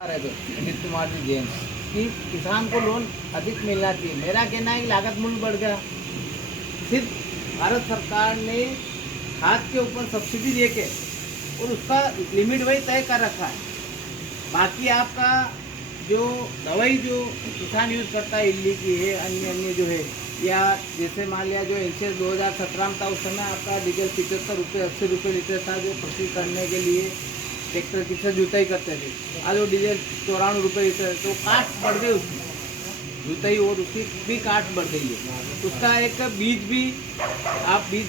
रहे थे अमित कुमार जी जैन कि किसान को लोन अधिक मिलना चाहिए। मेरा कहना है कि लागत मूल्य बढ़ गया। सिर्फ भारत सरकार ने खाद के ऊपर सब्सिडी दे के और उसका लिमिट वही तय कर रखा है। बाकी आपका जो दवाई जो किसान यूज़ करता है, इल्ली की है, अन्य अन्य जो है, या जैसे मान लिया जो एनसीएस 2017 में था, उस समय आपका डीजल 75 रुपये 80 रुपये लीटर था जो कृषि करने के लिए ट्रैक्टर की से जुताई करते थे। आज वो डीजल 94 रुपये लीटर, तो कास्ट बढ़ गई उसकी जुताई और उसकी भी कास्ट बढ़ गई है। उसका एक बीज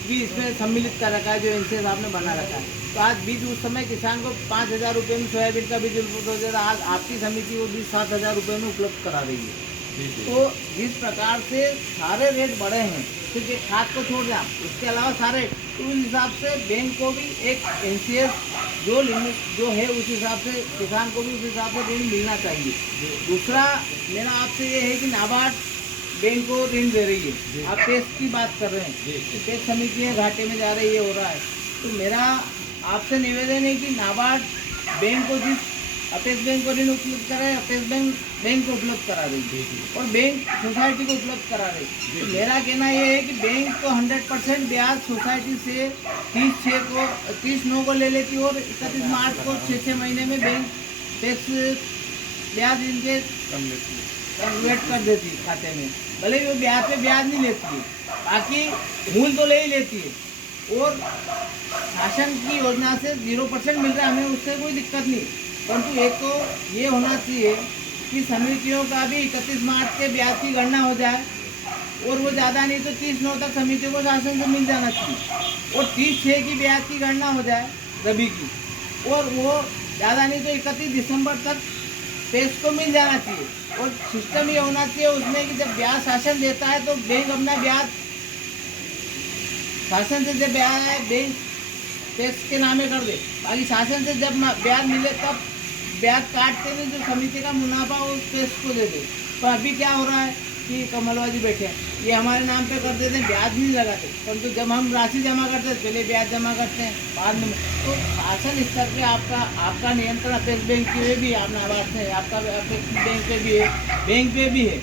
भी इसमें सम्मिलित कर रखा है जो एनसीएस आपने बना रखा है। तो आज बीज उस समय किसान को 5,000 रुपये में सोयाबीन का बीज उपलब्ध हो जाता, आज आपकी समिति वो बीज 7,000 रुपये में उपलब्ध करा रही है। तो जिस प्रकार से सारे रेट बढ़े हैं, सिर्फ एक खाद को छोड़ दें, उसके अलावा सारे, तो उस हिसाब से बैंक को भी एक एनसीएस जो लिमिट जो है उस हिसाब से किसान को भी उस हिसाब से ऋण मिलना चाहिए। दूसरा मेरा आपसे ये है कि नाबार्ड बैंक को ऋण दे रही है। आप पेस्ट की बात कर रहे हैं, तो पेस्ट समितियाँ घाटे में जा रही है, हो रहा है। तो मेरा आपसे निवेदन है कि नाबार्ड बैंक को जिस अपेक्स बैंक को ऋण उपलब्ध कराए, अपेक्स बैंक को उपलब्ध करा रही है और बैंक सोसाइटी को उपलब्ध करा रही है। तो मेरा कहना यह है कि बैंक को 100% ब्याज सोसाइटी से 30/9 को ले लेती और 31 मार्च को 6 महीने में बैंक टैक्स ब्याज इनके कन्वर्ट कर देती है खाते में। भले ही वो ब्याज पे ब्याज नहीं लेती है, बाकी मूल तो ले ही लेती है। और शासन की योजना से 0% मिल रहा है, हमें उससे कोई दिक्कत नहीं। परंतु एक तो ये होना चाहिए कि समितियों का भी 31 मार्च के ब्याज की गणना हो जाए और वो ज़्यादा नहीं तो 30/9 तक समितियों को शासन से मिल जाना चाहिए और 30/6 की ब्याज की गणना हो जाए रबी की, और वो ज़्यादा नहीं तो 31 दिसंबर तक पेस्ट को मिल जाना चाहिए। और सिस्टम ये होना चाहिए उसमें कि जब ब्याज शासन देता है तो बैंक अपना ब्याज शासन से जब ब्याज है बैंक टैक्स के नामे कर दे, बाकी शासन से जब ब्याज मिले तब ब्याज काटते नहीं, जो समिति का मुनाफा वो टैक्स को दे दे। तो अभी क्या हो रहा है कि कमलवाजी बैठे हैं, ये हमारे नाम पे कर देते हैं, ब्याज नहीं लगाते, परंतु जब हम राशि जमा करते हैं पहले ब्याज जमा करते हैं बाद में। तो शासन स्तर पे आपका नियंत्रण अपेक्स बैंक पे भी आपने आवाज है, आपका अपेक्स बैंक पे भी है, बैंक पे भी है।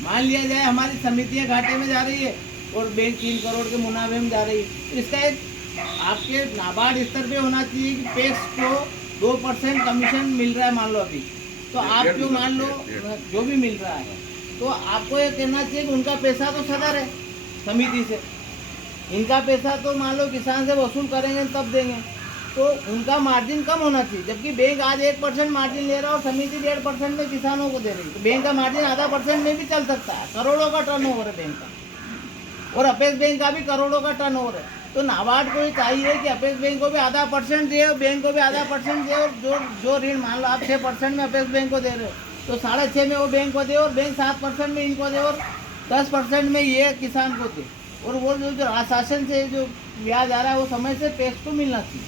मान लिया जाए हमारी समितियाँ घाटे में जा रही है और बैंक 3 करोड़ के मुनाफे में जा रही है, तो इसका एक आपके नाबार्ड स्तर पे होना चाहिए कि टैक्स को 2% कमीशन मिल रहा है मान लो अभी, तो आप जो मान लो जो भी मिल रहा है, तो आपको ये कहना चाहिए कि उनका पैसा तो सदर है समिति से, इनका पैसा तो मान लो किसान से वसूल करेंगे तब देंगे, तो उनका मार्जिन कम होना चाहिए। जबकि बैंक आज 1% मार्जिन ले रहा है और समिति 1.5% में किसानों को दे रही है, तो बैंक का मार्जिन आधा % में भी चल सकता है। करोड़ों का टर्नओवर है बैंक का और अपेक्स बैंक का भी करोड़ों का टर्नओवर है। तो नाबार्ड को ये चाहिए कि अपेक्स बैंक को भी आधा % दे और बैंक को भी आधा % दे, और जो ऋण मान लो आप 6% में अपेक्स बैंक को दे रहे हो तो 6.5 में वो बैंक को दे और बैंक 7% में इनको दे और 10% में ये किसान को दे, और वो जो शासन से जो ब्याज आ रहा है वो समय से टैक्स को मिलना चाहिए।